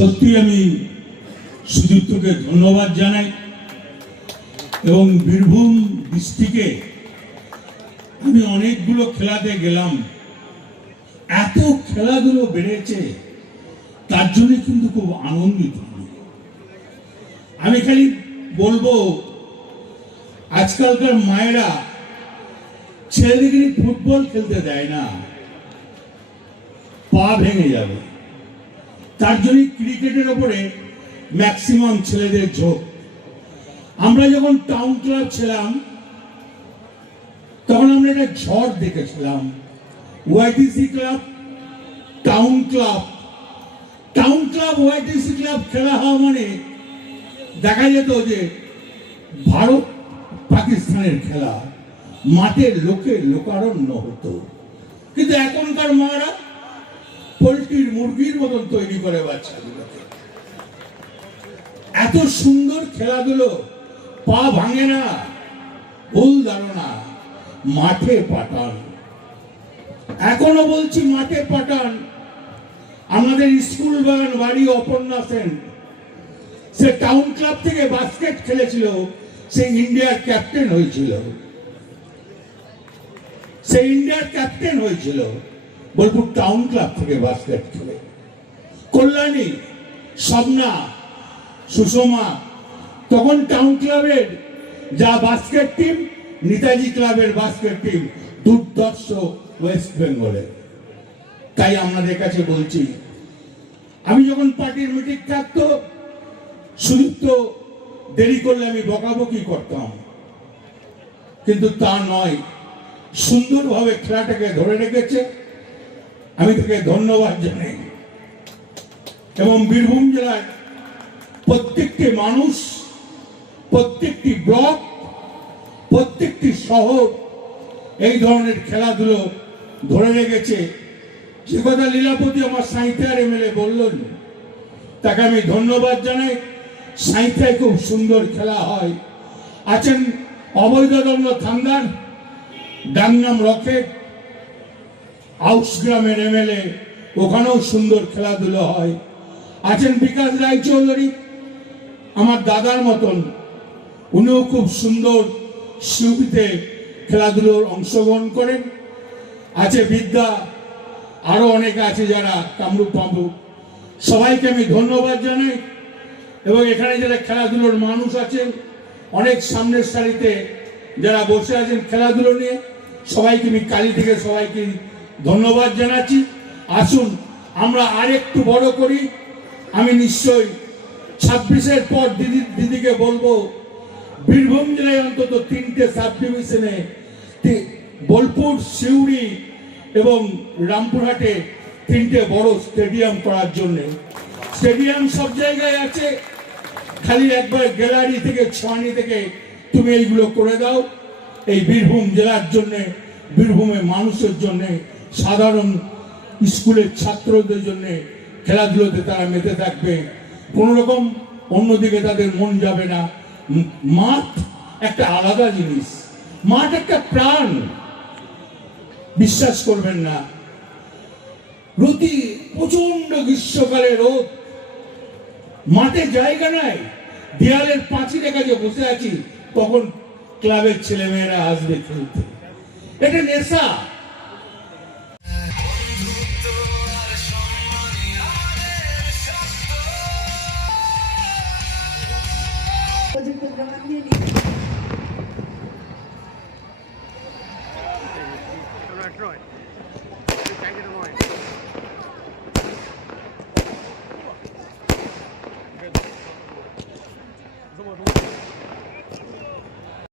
সত্যি আমি সুদীপ্তকে ধন্যবাদ জানাই এবং বীরভূম ডিস্ট্রিক্টে আমি অনেকগুলো খেলাতে গেলাম, এত খেলাধুলো বেড়েছে তার জন্য কিন্তু খুব আনন্দিত। আমি খালি বলবো আজকালকার মায়েরা ছেলেদেরকে ফুটবল খেলতে দেয় না, পা ভেঙে যাবে, তার জন্য ক্রিকেটের উপরে ম্যাক্সিমাম ছেলেদের ঝোঁক। আমরা যখন টাউন ক্লাব ছিলাম তখন আমরা একটা ঝড় দেখেছিলাম, YTC club, town club, town club, YTC club খেলা হওয়া মানে দেখা যেত যে ভারত পাকিস্তানের খেলা, মাঠের লোকের লোকারণ্য হতো। কিন্তু এখনকার মারা পোল্ট্রির মুরগির মতন তৈরি করে বাচ্চাগুলোকে। এত সুন্দর খেলাধুলো, পা ভাঙে না, ভুল ধারণা, মাঠে পাঠান। এখনো বলছি মাঠে পাঠান। আমাদের স্কুল বাগান বাড়ি অপর্ণা সেন, সে টাউন ক্লাব থেকে বাস্কেট খেলেছিল, সে ইন্ডিয়ার ক্যাপ্টেন হয়েছিল, সে ইন্ডিয়ার ক্যাপ্টেন হয়েছিল বোলপুর টাউন ক্লাব থেকে বাস্কেট খেলে। কল্যাণী, স্বপ্না, সুষমা, তখন টাউন ক্লাবের যা বাস্কেট টিম, নেতাজি ক্লাবের বাস্কেট টিম দুর্ধর্ষ ওয়েস্ট বেঙ্গলে। তাই আপনাদের কাছে বলছি, আমি যখন পার্টির মিটিং থাকতো সুদীপ্ত দেরি করলে আমি বকাবকি করতাম, কিন্তু তা নয়, সুন্দরভাবে খেলাটাকে ধরে রেখেছে, আমি তাকে ধন্যবাদ জানাই। এবং বীরভূম জেলার প্রত্যেকটি মানুষ, প্রত্যেকটি ব্লক, প্রত্যেকটি শহর এই ধরনের খেলাধুলো ধরে রেখেছে। যে কথা লীলাপতি আমার সাঁইথিয়ার এমএলএ বললেন, তাকে আমি ধন্যবাদ জানাই। সাঁইথিয়ায় খুব সুন্দর খেলা হয়। আছেন অবৈধদণ্ড থান্দার, ডাংনাম রকেট, আউস গ্রামের এমএলএ, ওখানেও সুন্দর খেলাধুলো হয়। আছেন বিকাশ রায়চৌধুরী, আমার দাদার মতন, উনিও খুব সুন্দর শিউপিতে খেলাধুলোর অংশগ্রহণ করেন। আছে বিদ্যা, আরো অনেকে আছে যারা কামরূপ পামরূপ, সবাইকে আমি ধন্যবাদ জানাই। এবং এখানে যারা খেলাধুলোর মানুষ আছেন, অনেক সামনের সারিতে যারা বসে আছেন খেলাধুলো নিয়ে, সবাইকে আমি কালী থেকে সবাইকে ধন্যবাদ জানাচ্ছি। আসুন আমরা আরেকটু বড় করি। আমি নিশ্চয়ই 26-এর পর দিদিকে বলবো বীরভূম জেলায় অন্তত 3টে সাব ডিভিশনে, বোলপুর, সিউড়ি এবং রামপুরহাটে 3টে বড় স্টেডিয়াম করার জন্য। স্টেডিয়াম সব জায়গায় আছে, খালি একবার গ্যালারি থেকে, ছানি থেকে তুমি এইগুলো করে দাও। এই বীরভূম জেলার জন্য, বীরভূমের মানুষের জন্য, সাধারণ স্কুলের ছাত্রদের জন্য খেলাধুলোতে তারা মেতে থাকবে, কোনো রকম অন্যদিকে তাদের মন যাবে না। মাঠ একটা আলাদা জিনিস, মাঠ একটা প্রাণ। বিশ্বাস করবেন না, প্রচন্ড গ্রীষ্মকালে রোদ, মাঠে জায়গা নাই, দেয়ালের পাঁচিলের কাছে বসে আছি, তখন ক্লাবের ছেলেমেয়েরা আসবে খেলতে। এটা নেশা। Troy. Thank you, Troy.